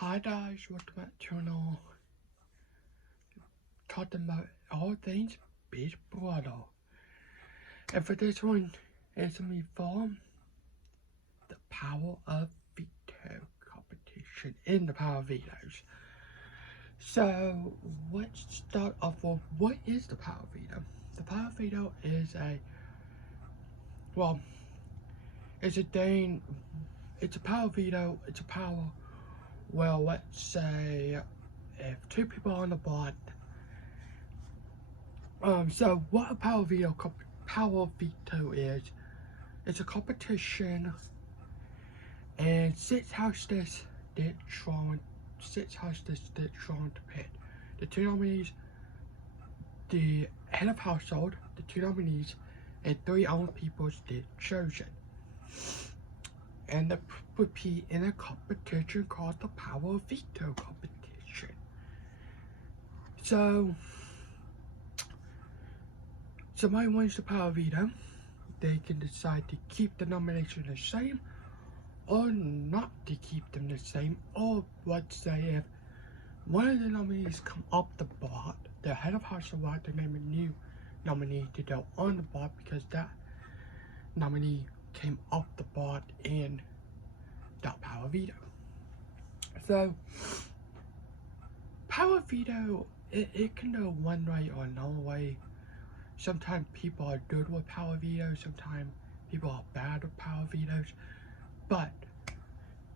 Hi guys, welcome back to my channel. Talking about all things Big Brother. And for this one, it's me from the Power of Veto competition in the Power of Vetoes. So let's start off with what is the Power of Veto? The Power of Veto is it's a power veto, it's a power, well, let's say if two people are on the board. So what a power veto is, it's a competition, and six houses did drawn to pick the two nominees, the head of household, the two nominees, and three other people did chosen. And they would be in a competition called the Power of Veto competition. So somebody wins the Power Veto, they can decide to keep the nomination the same or not to keep them the same, or let's say if one of the nominees come up the board, the head of household will have to name a new nominee to go on the board because that nominee came up the board in that power veto. So power veto, it can go one way or another way. Sometimes people are good with power vetoes, sometimes people are bad with power vetoes. But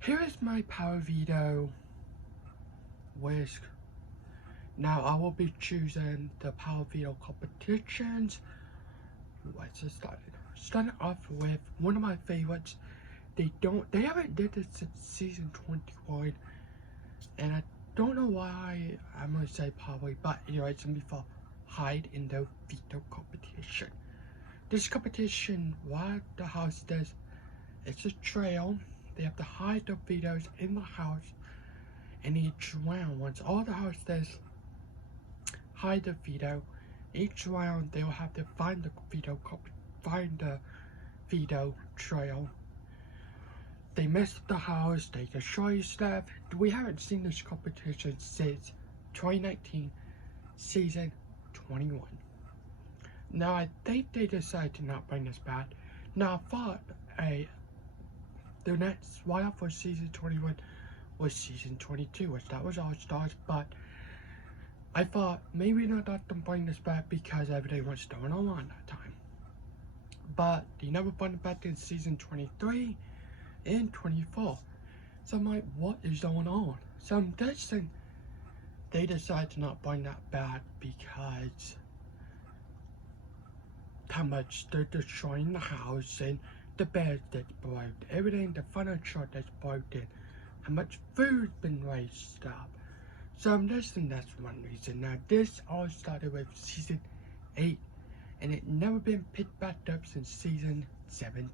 here is my power veto list. Now I will be choosing the power veto competitions. Let's just start off with one of my favorites. They haven't did this since season 21, and I don't know why I'm gonna say probably, but anyway, it's gonna be for hide in the veto competition. This competition, what the house does, it's a trail. They have to hide the vetoes in the house, and each round, once all the house does hide the veto, each round they will have to find the veto trail. They mess up the house, they destroy stuff. We haven't seen this competition since 2019, season 21. Now I think they decided to not bring this back. Now I thought the next right after season 21 was season 22, which that was All Stars, but I thought maybe not let them bring this back because everything was going on that time. But they never brought it back in season 23 and 24. So I'm like, what is going on? So I'm guessing they decided to not bring that back because how much they're destroying the house and the beds that's broken, everything, the furniture that's broken, how much food's been wasted up. So I'm guessing that's one reason. Now this all started with season 8, and it never been picked back up since season 17.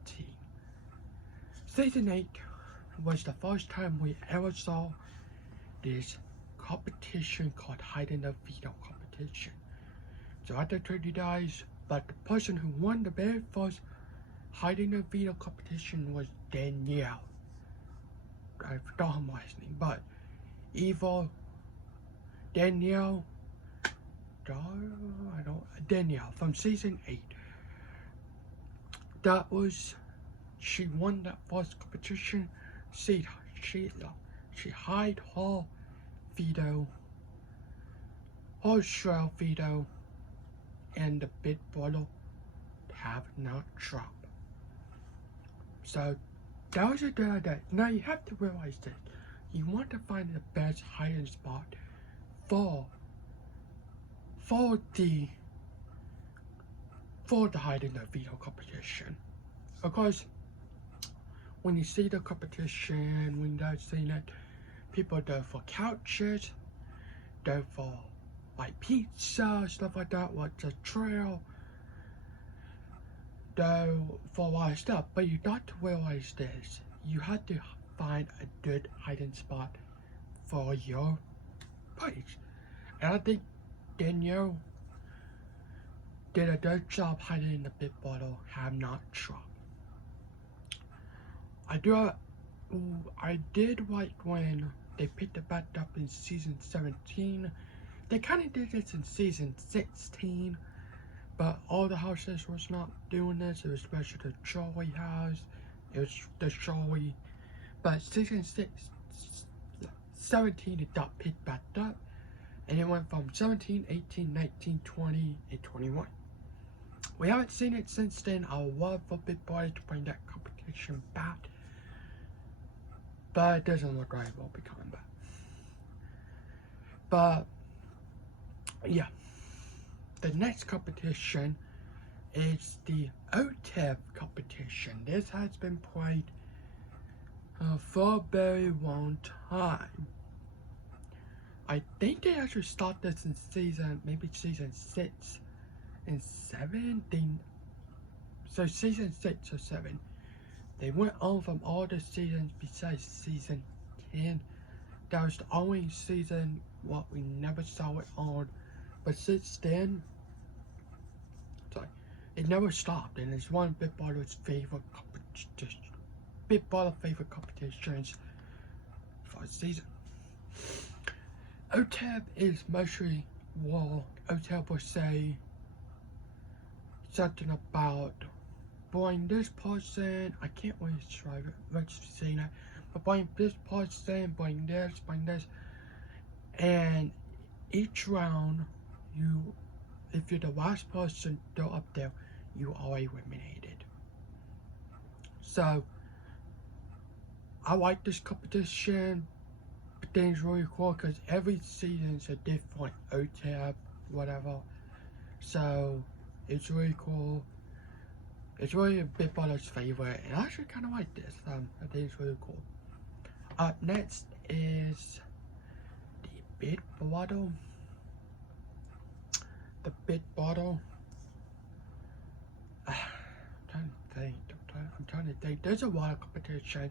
Season 8 was the first time we ever saw this competition called Hiding the Veto competition. So I have told you guys, but the person who won the very first Hiding the Veto competition was Danielle. I forgot her last name, but Danielle from season 8. She won that first competition. She hid her veto, her shroud veto, and the Big Brother have not dropped. So that was a good idea. Now you have to realize this. You want to find the best hiding spot for the hiding the veto competition. Of course, when you see the competition, when you're seeing it, people go for couches, go for like pizza, stuff like that, like the trail, go for a lot of stuff. But you got to realize this. You have to find a good hiding spot for your place. And I think Danielle did a good job hiding in the Big Brother have not dropped. I did like when They picked it back up in season 17. They kind of did this in season 16, but all the houses was not doing this. It was especially the Joey house. It was the Joey. But season 17, it got picked back up. And it went from 17, 18, 19, 20, and 21. We haven't seen it since then. I would love for Big Boy to bring that competition back. But it doesn't look like it will be coming back. But, yeah. The next competition is the OTEV competition. This has been played for a very long time. I think they actually started this in maybe season 6 and 7. So season 6 or 7. They went on from all the seasons besides season 10. That was the only season what we never saw it on. But since then, it never stopped, and it's one of Big Brother's favorite competitions for the season. OTEV is mostly, well, OTEV will say something about buying this person. I can't really describe it, let's see that. But buying this person, buying this, and each round, if you're the last person still up there, you are eliminated. So, I like this competition. But then it's really cool because every season is a different OTEV, whatever. So, it's really cool. It's really a Big Brother's favorite, and I actually kind of like this. I think it's really cool. Up next is the Big Bottle. The Big Bottle. I'm trying to think. There's a lot of competition,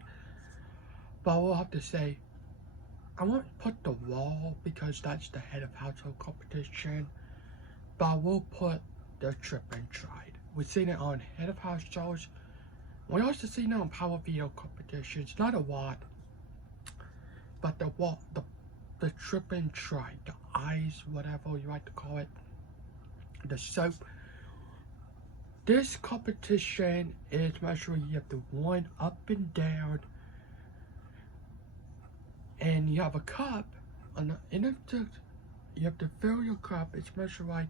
but I will have to say, I won't put the wall because that's the head of household competition, but I will put the trip and tried. We've seen it on head of households. We also seen it on power veto competitions. Not a lot, but the trip and tried, the eyes, whatever you like to call it, the soap. This competition is mostly you have to wind up and down, and you have a cup, and you have to fill your cup. It's mostly like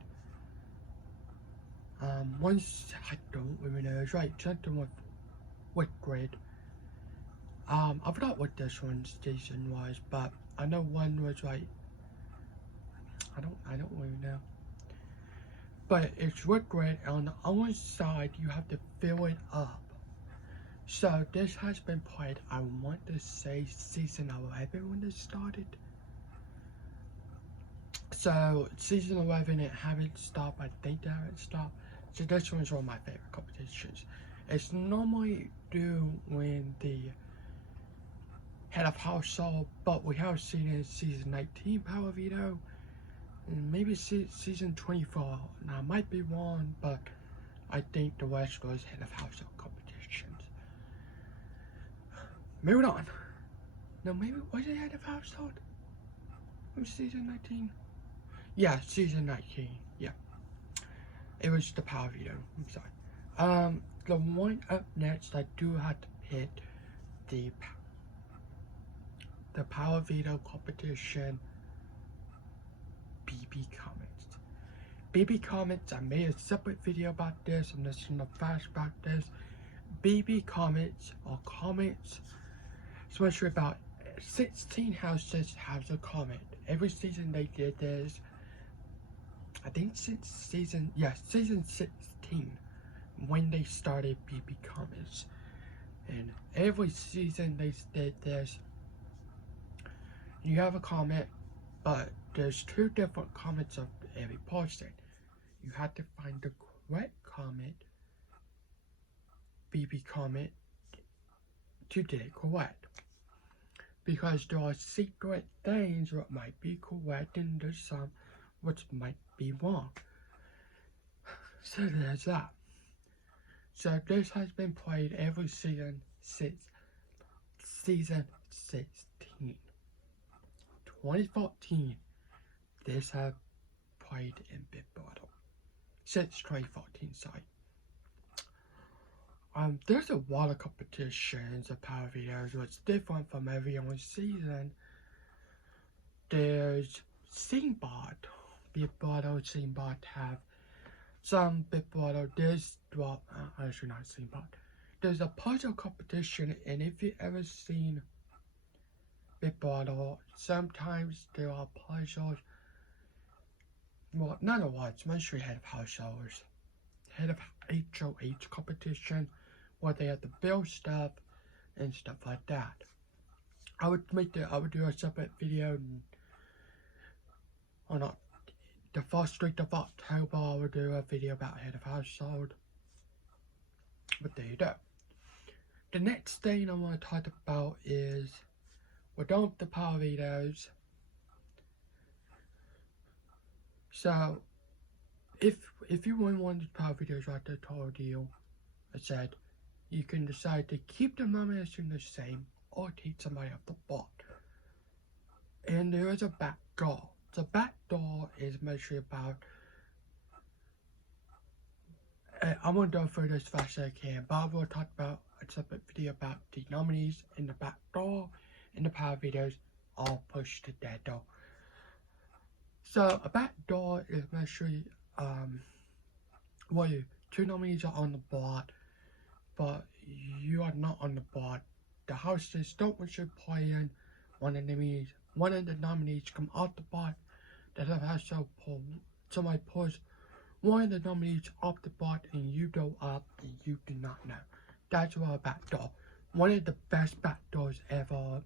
once I don't really know. It's like something with liquid. I forgot what this one's season was, but I know one was like I don't really know. But it's liquid, and on the other side you have to fill it up. So this has been played, I want to say season 11 when it started. So season 11 it haven't stopped. I think they haven't stopped. So this one's one of my favorite competitions. It's normally due when the head of household, but we have seen it in season 19 Power Veto. Maybe season 24. Now, I might be wrong, but I think the rest was head of household competitions. Moving on. No, maybe, was it head of household? It was season 19? Yeah, season 19. Yeah. It was the Power Veto. I'm sorry. The one up next, I do have to pick the Power Veto competition. BB comments. BB comments, I made a separate video about this. I'm just gonna flashback this. BB comments are comments, especially about 16 houses have a comment. Every season they did this. I think since season 16 when they started BB comments. And every season they did this. You have a comment, but there's 2 different comments of every person. You have to find the correct comment, BB comment, to get it correct. Because there are secret things that might be correct and there's some which might be wrong. So there's that. So this has been played every season since season 16. 2014, this have played in Big Brother. Since 2014, sorry. There's a lot of competitions of Power Videos, which different from every other season. There's Scenebot. Big Brother, Scenebot have some Big Brother. Actually not Scenebot. There's a puzzle competition, and if you've ever seen Big Brother, sometimes there are puzzles. Well, not a lot, mostly head of households. Head of HOH competition, where they have to build stuff and stuff like that. I would do a separate video on the first week of October. I would do a video about head of household. But there you go. The next thing I want to talk about is we're done with the Power Videos. So if you win one of the Power Videos like I told you, I said you can decide to keep the nomination the same or take somebody off the board. And there is a back door. The back door is mostly about I won't go through this as fast as I can, but I will talk about a separate video about the nominees in the back door and the Power Videos all pushed to that door. So a back door is mostly where two nominees are on the board, but you are not on the board. The hostess don't want you playing one of the nominees come off the board. The host somebody pulls one of the nominees off the board and you go up and you do not know. That's what a back door. One of the best back doors ever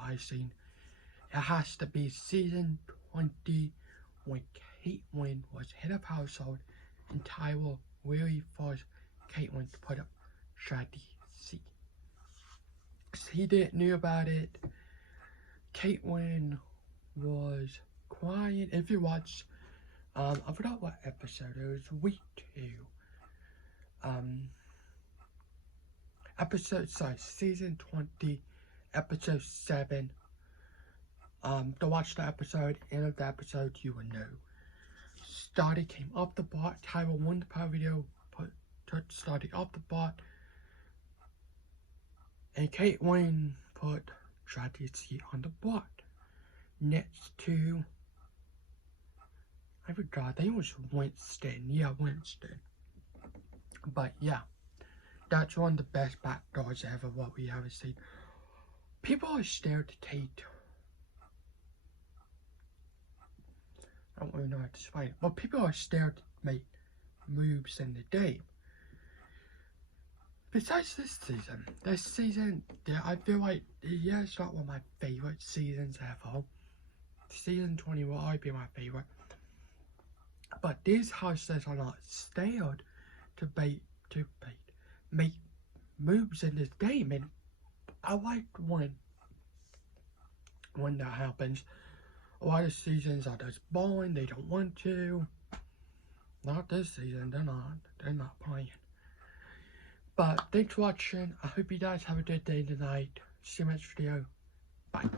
I've seen. It has to be season 20 when Caitlyn was head of household and Tyler really forced Caitlyn to put up strategy C. He didn't know about it. Caitlyn was crying. If you watch, I forgot what episode it was. Week 2. Season 20, episode 7. To watch the episode, end of the episode, you will know. Stardy came off the bot. Tyler won the Power Video, put Stardy off the bot. And Caitlyn put strategy on the bot. Next to, I forgot, I think it was Winston. Yeah, Winston. But yeah, that's one of the best backdoors ever, what we ever seen. People are scared to take. I don't really know how to explain it, but people are scared to make moves in the game. Besides this season, yeah, I feel like, yeah, it's not one of my favorite seasons ever. Season 20 will always be my favorite. But these houses are not scared to make moves in this game, and I like when that happens. A lot of seasons are just boring, they don't want to. Not this season, they're not playing. But thanks for watching. I hope you guys have a good day tonight. See you next video. Bye.